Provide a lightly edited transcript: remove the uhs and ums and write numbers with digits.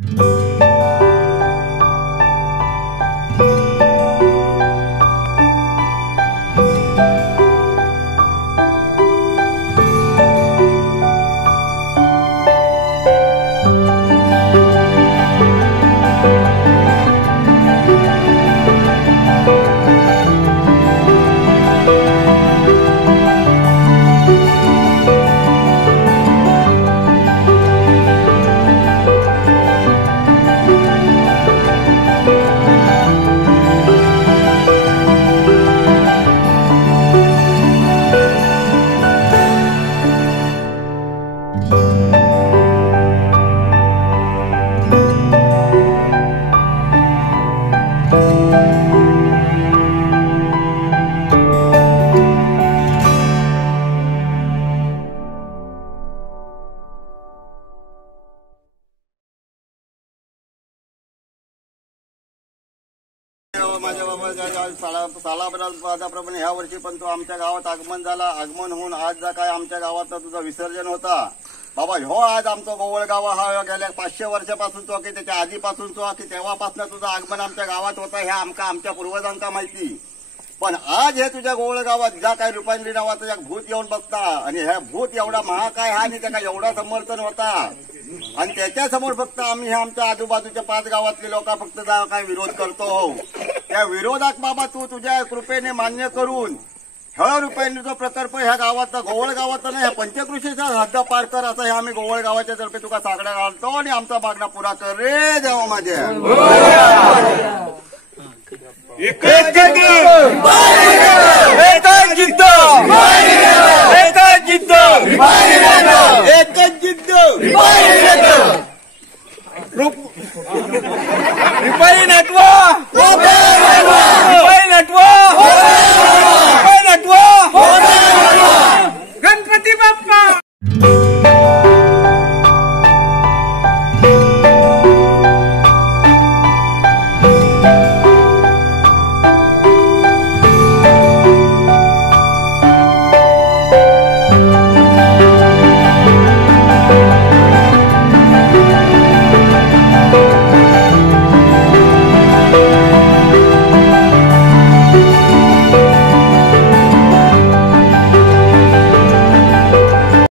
माझ्या सालाप्रमाणे ह्या वर्षी पण तो आमच्या गावात आगमन होऊन आज जा काय आमच्या गावात तुझं विसर्जन होता बाबा. हो आज आमचा गोवळगाव हा गेल्या 500 वर्षापासून तो की त्याच्या आधीपासून तो की तेव्हापासून तुझं आगमन आमच्या गावात होता हे आमच्या पूर्वजांका माहिती. पण आज हे तुझ्या गोवळगावात ज्या काही रुपांजली नावाचं एक भूत येऊन बसता आणि हे भूत एवढा महाकाय हा आणि त्याला एवढा समर्थन होता आणि त्याच्यासमोर फक्त आम्ही हे आमच्या आजूबाजूच्या 5 गावातले लोक फक्त काय विरोध करतो. त्या विरोधात बाबा तू तुझ्या कृपेने मान्य करून ह्या रुपयांचा प्रकल्प ह्या गावात गोवळ गावात नाही ह्या पंचकृषीचा हद्द पार कर असं हे आम्ही गोवळ गावाच्या तर्फे तुका साकडा घालतो आणि आमचा मागणा पुरा कर रे देवा माझ्या. रुपाई नटवा